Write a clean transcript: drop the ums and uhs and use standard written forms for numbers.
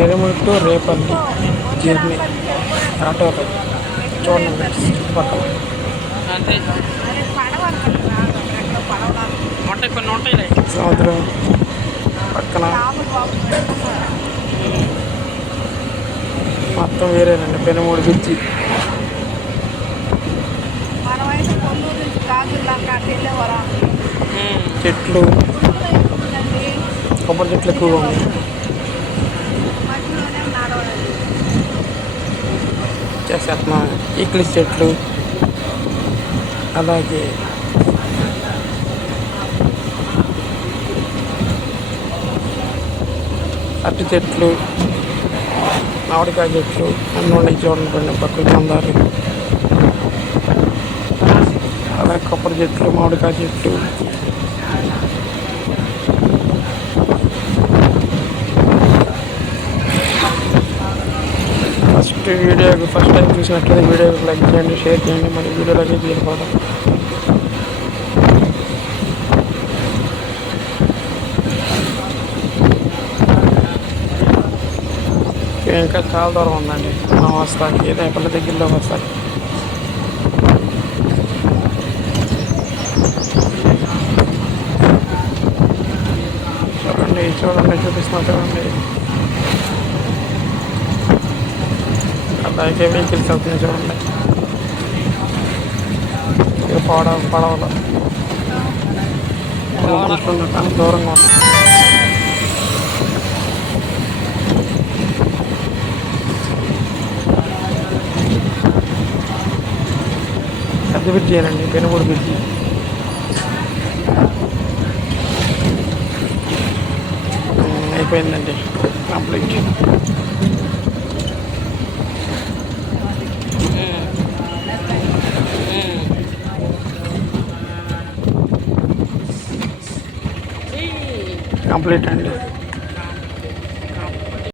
పెరుమూరు to Repalle journey ఆటోలో చూడండి చుట్టుపక్కల అంతే కొన్ని ఉంటాయి సముద్రం పక్కన మొత్తం వేరేనండి పెనుమూడు బ్రిడ్జి. చెట్లు కొబ్బరి చెట్లు ఎక్కువగా ఉన్నాయి. చేసేస్తున్నాం ఈక్లిస్ చెట్లు అలాగే అరటి చెట్లు మామిడికాయ చెట్లు అన్నీ ఉన్నాయి చూడండి పండి పక్కన మందారు అలాగే కొబ్బరి చెట్లు మామిడికాయ చెట్లు ఫస్ట్ టైం చూసినట్లయితే వీడియోకి లైక్ చేయండి, షేర్ చేయండి, మరి వీడియోలోకి వెళ్ళిపోదాం. ఇంకా చాలా దూరం ఉందండి మనం వస్తాకి రేపల్లి దగ్గరలో వస్తాయి. చూడండి చూడండి చూపిస్తున్నా చూడండి అలాగే వెహికల్స్ అవుతున్నాయి చూడండి. ఇది పడవలో కానీ దూరంగా ఉంది. పెద్ద బ్రిడ్జి అండి పెనుగోడు బ్రిడ్జి. అయిపోయిందండి కంప్లీట్. కంప్లీట్ అండి.